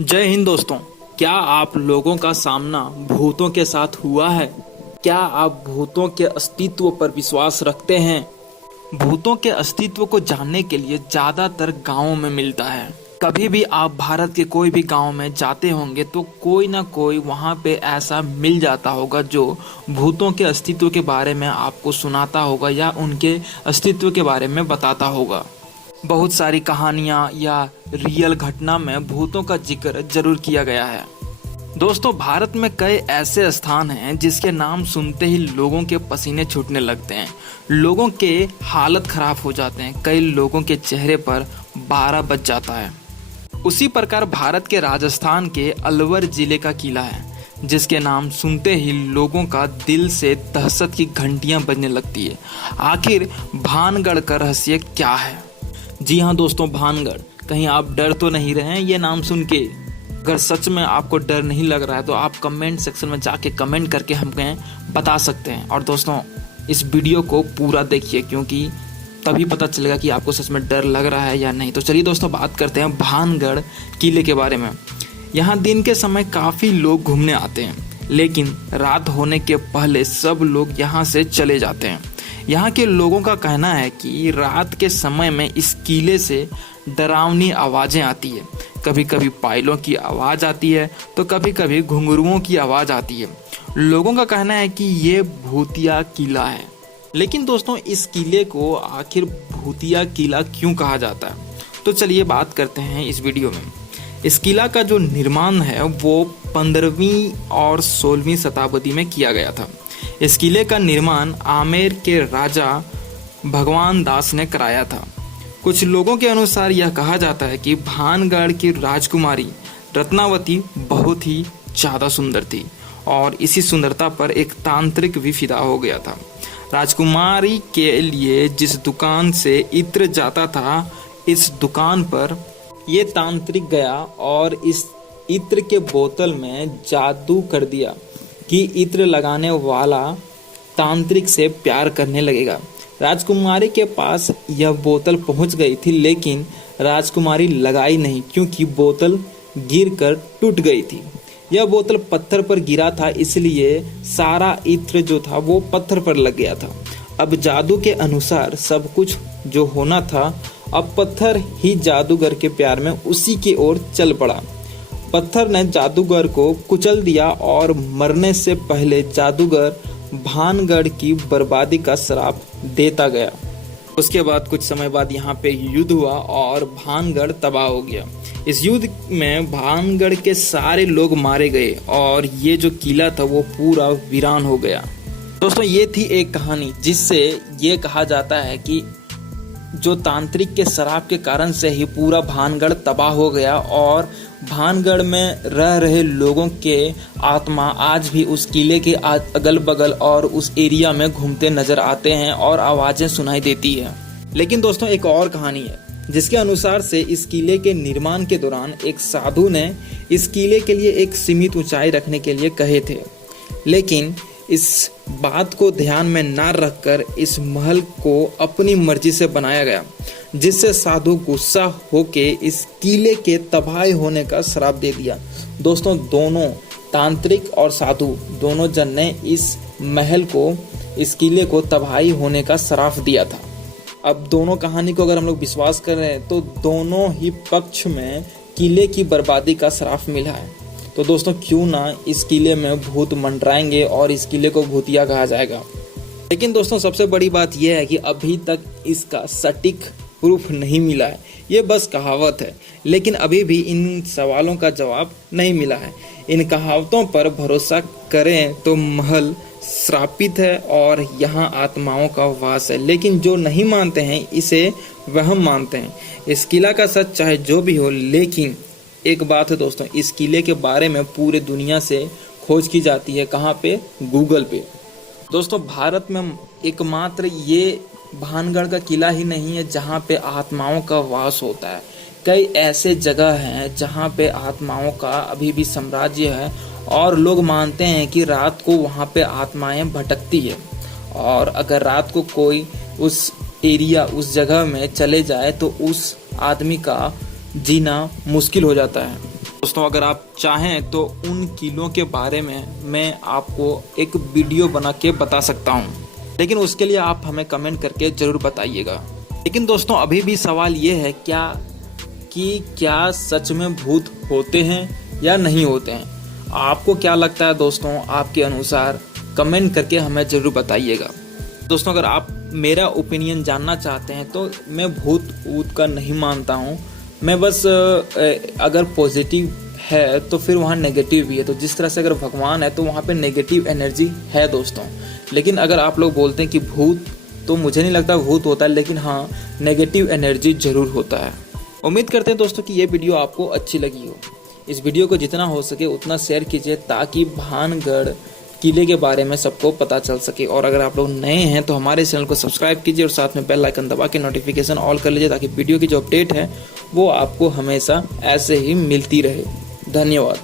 जय हिंद दोस्तों। क्या आप लोगों का सामना भूतों के साथ हुआ है? क्या आप भूतों के अस्तित्व पर विश्वास रखते हैं? भूतों के अस्तित्व को जानने के लिए ज़्यादातर गांवों में मिलता है। कभी भी आप भारत के कोई भी गांव में जाते होंगे तो कोई ना कोई वहां पे ऐसा मिल जाता होगा जो भूतों के अस्तित्व के बारे में आपको सुनाता होगा या उनके अस्तित्व के बारे में बताता होगा। बहुत सारी कहानियाँ या रियल घटना में भूतों का जिक्र जरूर किया गया है। दोस्तों, भारत में कई ऐसे स्थान हैं जिसके नाम सुनते ही लोगों के पसीने छूटने लगते हैं, लोगों के हालत खराब हो जाते हैं, कई लोगों के चेहरे पर 12 बज जाता है। उसी प्रकार भारत के राजस्थान के अलवर जिले का किला है जिसके नाम सुनते ही लोगों का दिल से दहशत की घंटियां बजने लगती है। आखिर भानगढ़ का रहस्य क्या है? जी हाँ दोस्तों, भानगढ़। कहीं आप डर तो नहीं रहे हैं ये नाम सुन के? अगर सच में आपको डर नहीं लग रहा है तो आप कमेंट सेक्शन में जाके कमेंट करके हमें बता सकते हैं। और दोस्तों, इस वीडियो को पूरा देखिए क्योंकि तभी पता चलेगा कि आपको सच में डर लग रहा है या नहीं। तो चलिए दोस्तों, बात करते हैं भानगढ़ किले के बारे में। यहाँ दिन के समय काफ़ी लोग घूमने आते हैं, लेकिन रात होने के पहले सब लोग यहाँ से चले जाते हैं। यहाँ के लोगों का कहना है कि रात के समय में इस किले से डरावनी आवाज़ें आती है। कभी कभी पायलों की आवाज़ आती है तो कभी कभी घुंघरुओं की आवाज़ आती है। लोगों का कहना है कि ये भूतिया किला है। लेकिन दोस्तों, इस किले को आखिर भूतिया किला क्यों कहा जाता है? तो चलिए बात करते हैं इस वीडियो में। इस किला का जो निर्माण है वो 15वीं और 16वीं शताब्दी में किया गया था। इस किले का निर्माण आमेर के राजा भगवान दास ने कराया था। कुछ लोगों के अनुसार यह कहा जाता है कि भानगढ़ की राजकुमारी रत्नावती बहुत ही ज़्यादा सुंदर थी और इसी सुंदरता पर एक तांत्रिक भी फिदा हो गया था। राजकुमारी के लिए जिस दुकान से इत्र जाता था, इस दुकान पर ये तांत्रिक गया और इस इत्र के बोतल में जादू कर दिया कि इत्र लगाने वाला तांत्रिक से प्यार करने लगेगा। राजकुमारी के पास यह बोतल पहुंच गई थी, लेकिन राजकुमारी लगाई नहीं क्योंकि बोतल गिरकर टूट गई थी। यह बोतल पत्थर पर गिरा था, इसलिए सारा इत्र जो था वो पत्थर पर लग गया था। अब जादू के अनुसार सब कुछ जो होना था, अब पत्थर ही जादूगर के प्यार में उसी की ओर चल पड़ा। पत्थर ने जादूगर को कुचल दिया और मरने से पहले जादूगर भानगढ़ की बर्बादी का श्राप देता गया। उसके बाद कुछ समय बाद यहाँ पे युद्ध हुआ और भानगढ़ तबाह हो गया। इस युद्ध में भानगढ़ के सारे लोग मारे गए और ये जो किला था वो पूरा वीरान हो गया। दोस्तों, ये थी एक कहानी जिससे ये कहा जाता है कि जो तांत्रिक के शराब के कारण से ही पूरा भानगढ़ तबाह हो गया और भानगढ़ में रह रहे लोगों के आत्मा आज भी उस किले के अगल बगल और उस एरिया में घूमते नजर आते हैं और आवाज़ें सुनाई देती है। लेकिन दोस्तों, एक और कहानी है जिसके अनुसार से इस किले के निर्माण के दौरान एक साधु ने इस किले के लिए एक सीमित ऊंचाई रखने के लिए कहे थे, लेकिन इस बात को ध्यान में ना रखकर इस महल को अपनी मर्जी से बनाया गया, जिससे साधु गुस्सा होके इस किले के तबाह होने का श्राप दे दिया। दोस्तों, दोनों तांत्रिक और साधु दोनों जन ने इस महल को, इस किले को तबाही होने का श्राप दिया था। अब दोनों कहानी को अगर हम लोग विश्वास कर रहे हैं तो दोनों ही पक्ष में किले की बर्बादी का श्राप मिला है। तो दोस्तों, क्यों ना इस किले में भूत मंडराएंगे और इस किले को भूतिया कहा जाएगा। लेकिन दोस्तों, सबसे बड़ी बात यह है कि अभी तक इसका सटीक प्रूफ नहीं मिला है। ये बस कहावत है, लेकिन अभी भी इन सवालों का जवाब नहीं मिला है। इन कहावतों पर भरोसा करें तो महल श्रापित है और यहाँ आत्माओं का वास है, लेकिन जो नहीं मानते हैं इसे वहम मानते हैं। इस किला का सच चाहे जो भी हो, लेकिन एक बात है दोस्तों, इस किले के बारे में पूरे दुनिया से खोज की जाती है। कहाँ पे? गूगल पे। दोस्तों, भारत में एकमात्र ये भानगढ़ का किला ही नहीं है जहाँ पे आत्माओं का वास होता है। कई ऐसे जगह हैं जहाँ पे आत्माओं का अभी भी साम्राज्य है और लोग मानते हैं कि रात को वहाँ पे आत्माएं भटकती है और अगर रात को कोई उस एरिया, उस जगह में चले जाए तो उस आदमी का जीना मुश्किल हो जाता है। दोस्तों अगर आप चाहें तो उन किलों के बारे में मैं आपको एक वीडियो बना के बता सकता हूँ, लेकिन उसके लिए आप हमें कमेंट करके ज़रूर बताइएगा। लेकिन दोस्तों अभी भी सवाल ये है क्या सच में भूत होते हैं या नहीं होते हैं? आपको क्या लगता है दोस्तों? आपके अनुसार कमेंट करके हमें ज़रूर बताइएगा। दोस्तों अगर आप मेरा ओपिनियन जानना चाहते हैं तो मैं भूत का नहीं मानता हूँ। मैं बस अगर पॉजिटिव है तो फिर वहाँ नेगेटिव भी है। तो जिस तरह से अगर भगवान है तो वहाँ पे नेगेटिव एनर्जी है दोस्तों। लेकिन अगर आप लोग बोलते हैं कि भूत, तो मुझे नहीं लगता भूत होता है, लेकिन हाँ नेगेटिव एनर्जी ज़रूर होता है। उम्मीद करते हैं दोस्तों कि ये वीडियो आपको अच्छी लगी हो। इस वीडियो को जितना हो सके उतना शेयर कीजिए ताकि भानगढ़ किले के बारे में सबको पता चल सके। और अगर आप लोग नए हैं तो हमारे चैनल को सब्सक्राइब कीजिए और साथ में बेल आइकन दबा के नोटिफिकेशन ऑल कर लीजिए ताकि वीडियो की जो अपडेट है वो आपको हमेशा ऐसे ही मिलती रहे। धन्यवाद।